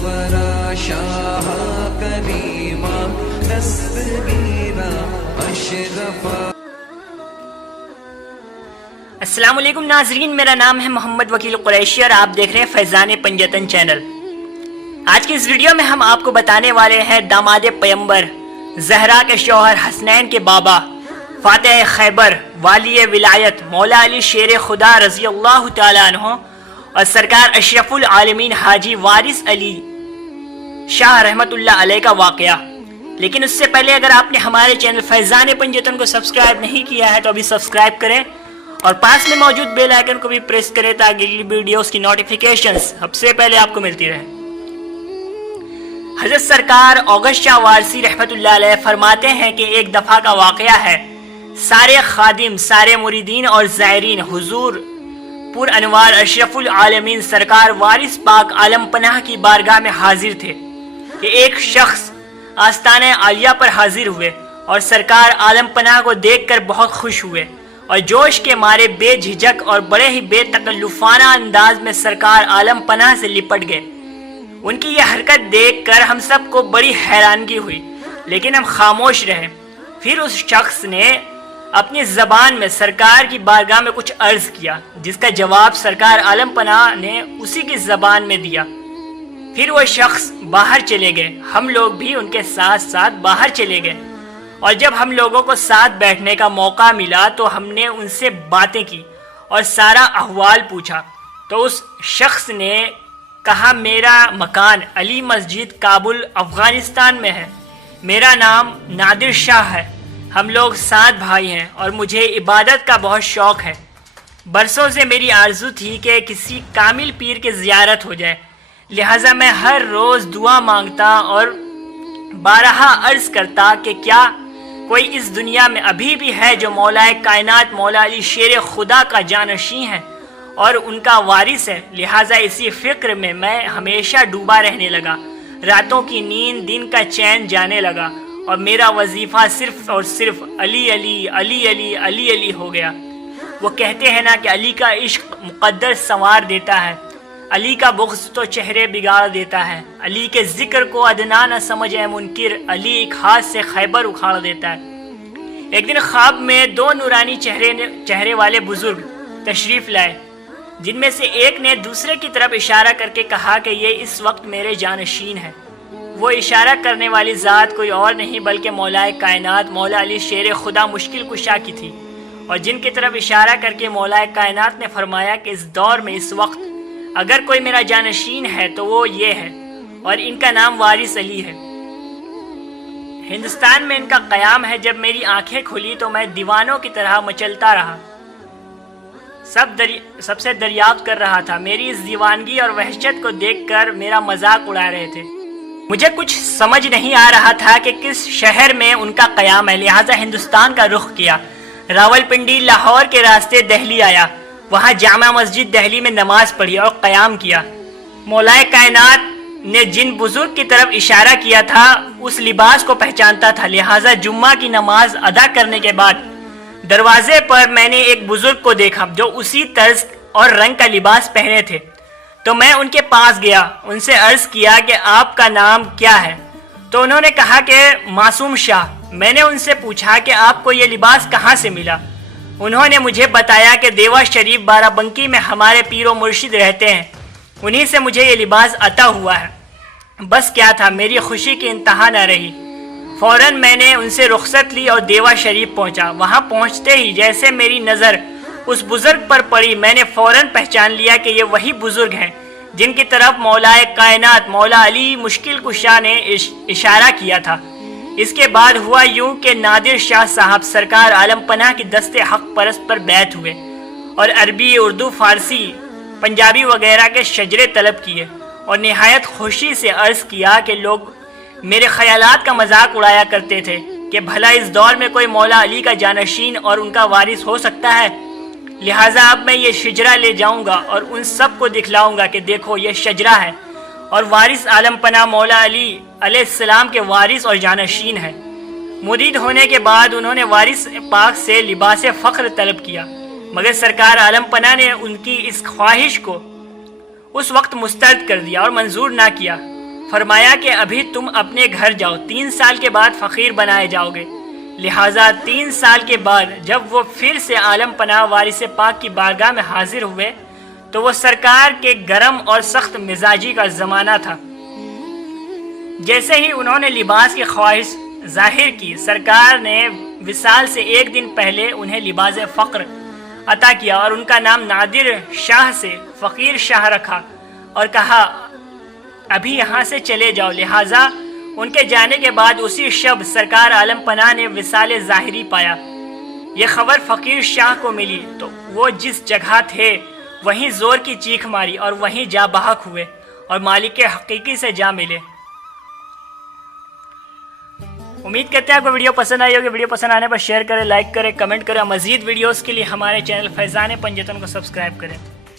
الورى شاہ کریما دستگیرا اشرفا۔ السلام علیکم ناظرین، میرا نام ہے محمد وکیل قریشی اور آپ دیکھ رہے ہیں فیضان پنجتن چینل۔ آج کی اس ویڈیو میں ہم آپ کو بتانے والے ہیں داماد پیمبر، زہرا کے شوہر حسنین کے بابا، فاتح خیبر، والی ولایت مولا علی شیر خدا رضی اللہ تعالیٰ عنہ اور سرکار اشرف العالمین حاجی وارث علی شاہ رحمت اللہ علیہ کا واقعہ۔ لیکن اس سے پہلے اگر آپ نے ہمارے چینل فیضان پنجتن کو سبسکرائب نہیں کیا ہے تو ابھی سبسکرائب کریں اور پاس میں موجود بیل آئیکن کو بھی پریس کریں تاکہ اگلی ویڈیوز کی نوٹیفیکیشنز سب سے پہلے آپ کو ملتی رہے۔ حضرت سرکار اوغش شاہ وارثی رحمت اللہ علیہ فرماتے ہیں کہ ایک دفعہ کا واقعہ ہے، سارے خادم، سارے مریدین اور زائرین حضور پر انوار اشرف العالمین سرکار وارث پاک عالم پناہ کی بارگاہ میں حاضر تھے کہ ایک شخص آستانہ عالیہ پر حاضر ہوئے اور سرکار عالم پناہ کو دیکھ کر بہت خوش ہوئے اور جوش کے مارے بے جھجک اور بڑے ہی بے تکلفانہ انداز میں سرکار عالم پناہ سے لپٹ گئے۔ ان کی یہ حرکت دیکھ کر ہم سب کو بڑی حیرانگی ہوئی، لیکن ہم خاموش رہے۔ پھر اس شخص نے اپنی زبان میں سرکار کی بارگاہ میں کچھ عرض کیا، جس کا جواب سرکار عالم پناہ نے اسی کی زبان میں دیا۔ پھر وہ شخص باہر چلے گئے، ہم لوگ بھی ان کے ساتھ ساتھ باہر چلے گئے، اور جب ہم لوگوں کو ساتھ بیٹھنے کا موقع ملا تو ہم نے ان سے باتیں کی اور سارا احوال پوچھا۔ تو اس شخص نے کہا، میرا مکان علی مسجد کابل افغانستان میں ہے، میرا نام نادر شاہ ہے، ہم لوگ 7 بھائی ہیں اور مجھے عبادت کا بہت شوق ہے۔ برسوں سے میری آرزو تھی کہ کسی کامل پیر کی زیارت ہو جائے، لہٰذا میں ہر روز دعا مانگتا اور بارہا عرض کرتا کہ کیا کوئی اس دنیا میں ابھی بھی ہے جو مولا کائنات مولا علی شیر خدا کا جانشین ہے اور ان کا وارث ہے۔ لہٰذا اسی فکر میں میں ہمیشہ ڈوبا رہنے لگا، راتوں کی نیند، دن کا چین جانے لگا اور میرا وظیفہ صرف اور صرف علی علی علی علی علی علی ہو گیا۔ وہ کہتے ہیں نا کہ علی کا عشق مقدر سنوار دیتا ہے، علی کا بغض تو چہرے بگاڑ دیتا ہے، علی کے ذکر کو ادنا نہ سمجھے منکر، علی ایک ہاتھ سے خیبر اکھاڑ دیتا ہے۔ ایک دن خواب میں 2 نورانی چہرے والے بزرگ تشریف لائے، جن میں سے ایک نے دوسرے کی طرف اشارہ کر کے کہا کہ یہ اس وقت میرے جانشین ہے۔ وہ اشارہ کرنے والی ذات کوئی اور نہیں بلکہ مولا کائنات مولا علی شیر خدا مشکل کشا کی تھی، اور جن کی طرف اشارہ کر کے مولا کائنات نے فرمایا کہ اس دور میں اس وقت اگر کوئی میرا جانشین ہے تو وہ یہ ہے، اور ان کا نام وارث علی ہے۔ ہندوستان میں ان کا قیام ہے۔ جب میری آنکھیں کھلی تو میں دیوانوں کی طرح مچلتا رہا، سب سے دریافت کر رہا تھا۔ میری اس دیوانگی اور وحشت کو دیکھ کر میرا مذاق اڑا رہے تھے۔ مجھے کچھ سمجھ نہیں آ رہا تھا کہ کس شہر میں ان کا قیام ہے، لہٰذا ہندوستان کا رخ کیا۔ راول پنڈی لاہور کے راستے دہلی آیا، وہاں جامع مسجد دہلی میں نماز پڑھی اور قیام کیا۔ مولا کائنات نے جن بزرگ کی طرف اشارہ کیا تھا اس لباس کو پہچانتا تھا، لہٰذا جمعہ کی نماز ادا کرنے کے بعد دروازے پر میں نے ایک بزرگ کو دیکھا جو اسی طرز اور رنگ کا لباس پہنے تھے، تو میں ان کے پاس گیا، ان سے عرض کیا کہ آپ کا نام کیا ہے؟ تو انہوں نے کہا کہ معصوم شاہ۔ میں نے ان سے پوچھا کہ آپ کو یہ لباس کہاں سے ملا؟ انہوں نے مجھے بتایا کہ دیوا شریف بارہ بنکی میں ہمارے پیر و مرشد رہتے ہیں، انہی سے مجھے یہ لباس عطا ہوا ہے۔ بس کیا تھا، میری خوشی کی انتہا نہ رہی۔ فوراً میں نے ان سے رخصت لی اور دیوا شریف پہنچا۔ وہاں پہنچتے ہی جیسے میری نظر اس بزرگ پر پڑی، میں نے فوراً پہچان لیا کہ یہ وہی بزرگ ہیں جن کی طرف مولا کائنات مولا علی مشکل کشا نے اشارہ کیا تھا۔ اس کے بعد ہوا یوں کہ نادر شاہ صاحب سرکار عالم پناہ کی دست حق پرست پر بیعت ہوئے اور عربی، اردو، فارسی، پنجابی وغیرہ کے شجرے طلب کیے اور نہایت خوشی سے عرض کیا کہ لوگ میرے خیالات کا مذاق اڑایا کرتے تھے کہ بھلا اس دور میں کوئی مولا علی کا جانشین اور ان کا وارث ہو سکتا ہے، لہٰذا اب میں یہ شجرہ لے جاؤں گا اور ان سب کو دکھلاؤں گا کہ دیکھو یہ شجرہ ہے اور وارث عالم پناہ مولا علی علیہ السلام کے وارث اور جانشین ہے۔ مرید ہونے کے بعد انہوں نے وارث پاک سے لباس فخر طلب کیا، مگر سرکار عالم پناہ نے ان کی اس خواہش کو اس وقت مسترد کر دیا اور منظور نہ کیا۔ فرمایا کہ ابھی تم اپنے گھر جاؤ، 3 سال کے بعد فقیر بنائے جاؤ گے۔ لہٰذا 3 سال کے بعد جب وہ پھر سے عالم پناہ وارث پاک کی بارگاہ میں حاضر ہوئے تو وہ سرکار کے گرم اور سخت مزاجی کا زمانہ تھا۔ جیسے ہی انہوں نے لباس کی خواہش ظاہر کی، سرکار نے وصال سے 1 دن پہلے انہیں لباس فقر عطا کیا اور ان کا نام نادر شاہ سے فقیر شاہ رکھا اور کہا ابھی یہاں سے چلے جاؤ۔ لہٰذا ان کے جانے کے بعد اسی شب سرکار عالم پناہ نے وصال ظاہری پایا۔ یہ خبر فقیر شاہ کو ملی تو وہ جس جگہ تھے وہیں زور کی چیخ ماری اور وہیں جا بحق ہوئے اور مالک حقیقی سے جا ملے۔ امید کرتے ہیں آپ کو ویڈیو پسند آئی ہوگی۔ ویڈیو پسند آنے پر شیئر کریں، لائک کریں، کمنٹ کریں۔ مزید ویڈیوز کے لیے ہمارے چینل فیضان پنجتن کو سبسکرائب کریں۔